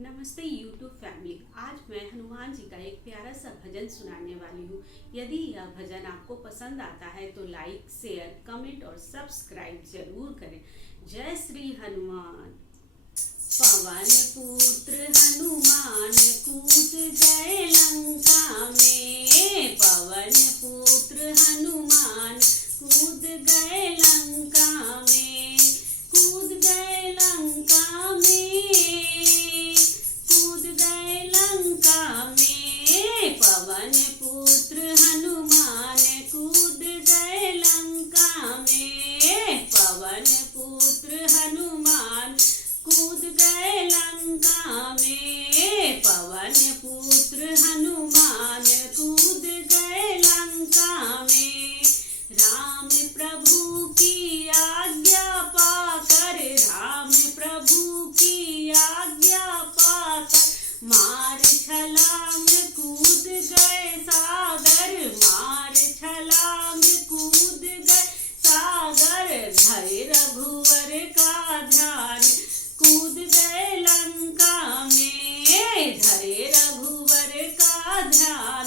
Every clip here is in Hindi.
नमस्ते यूट्यूब फैमिली। आज मैं हनुमान जी का एक प्यारा सा भजन सुनाने वाली हूँ। यदि यह भजन आपको पसंद आता है तो लाइक, शेयर, कमेंट और सब्सक्राइब जरूर करें। जय श्री हनुमान। पवन पुत्र हनुमान कूद गए लंका में। पवन पुत्र हनुमान कूद गए लंका में। कूद गए लंका में। कूद गए लंका में। पवन पुत्र हनुमान कूद गए लंका में। पवन पुत्र हनुमान कूद गए लंका में। पवन पुत्र हनुमान कूद गए लंका में। राम प्रभु की आज्ञा पाकर, राम प्रभु की आज्ञा पाकर मार छलांग कूद गए सागर। मार छलांग कूद गए सागर। धरे रघुवर का ध्यान कूद गए लंका में। धरे रघुवर का ध्यान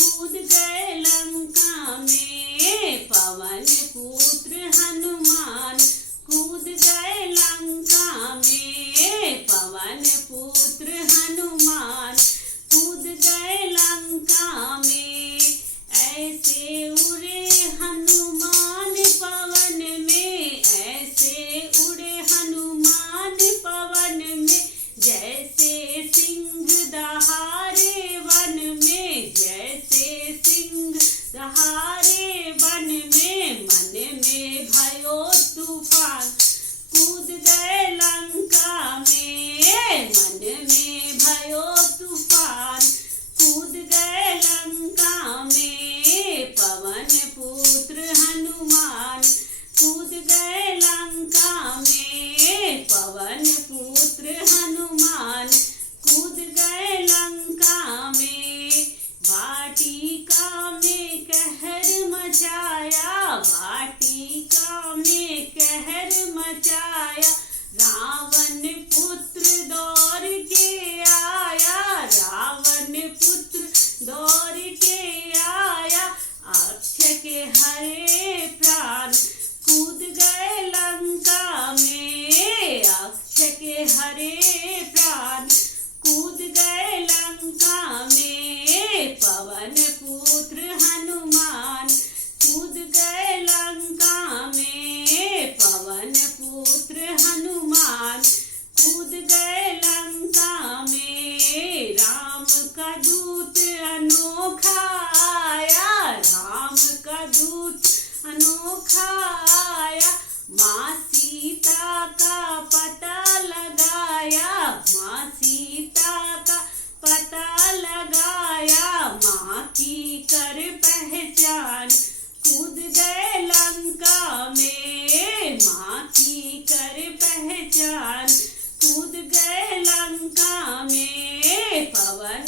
कूद गए लंका में। पवन पुत्र हनुमान कूद गए लंका में। पवन पुत्र हनुमान कूद गए लंका में। ऐसे उड़े हनुमान पवन में। ऐसे उड़े हनुमान पवन में। जैसे सिंह दहाड़े वन में। जैसे सिंह दहाड़े वन में। मन में भयो तूफान कूद गए लंका में। मन में भयो तूफान कूद गए लंका में। पवन पुत्र हनुमान कूद गए लंका में। पवन पुत्र हनुमान कूद गए लंका में। वाटिका में कहर मचाया। वाटिका में कहर मचाया। रावण पुत्र दौड़ के आया। रावण पुत्र दौड़ के आया। अक्षय के हरे प्राण कूद गए लंका में। अक्षय के हरे प्राण कूद गए लंका में। पवन पुत्र हनुमान कूद गए लंका में। पवन पुत्र हनुमान कूद गए लंका में। राम का दूत अनोखा आया। राम का दूत अनोखा आया। माँ सीता का पता लगाया। माँ सीता का पता लगाया। माँ की कर पहचान कूद गए लंका में। माँ की कर पहचान कूद गए लंका में। पवन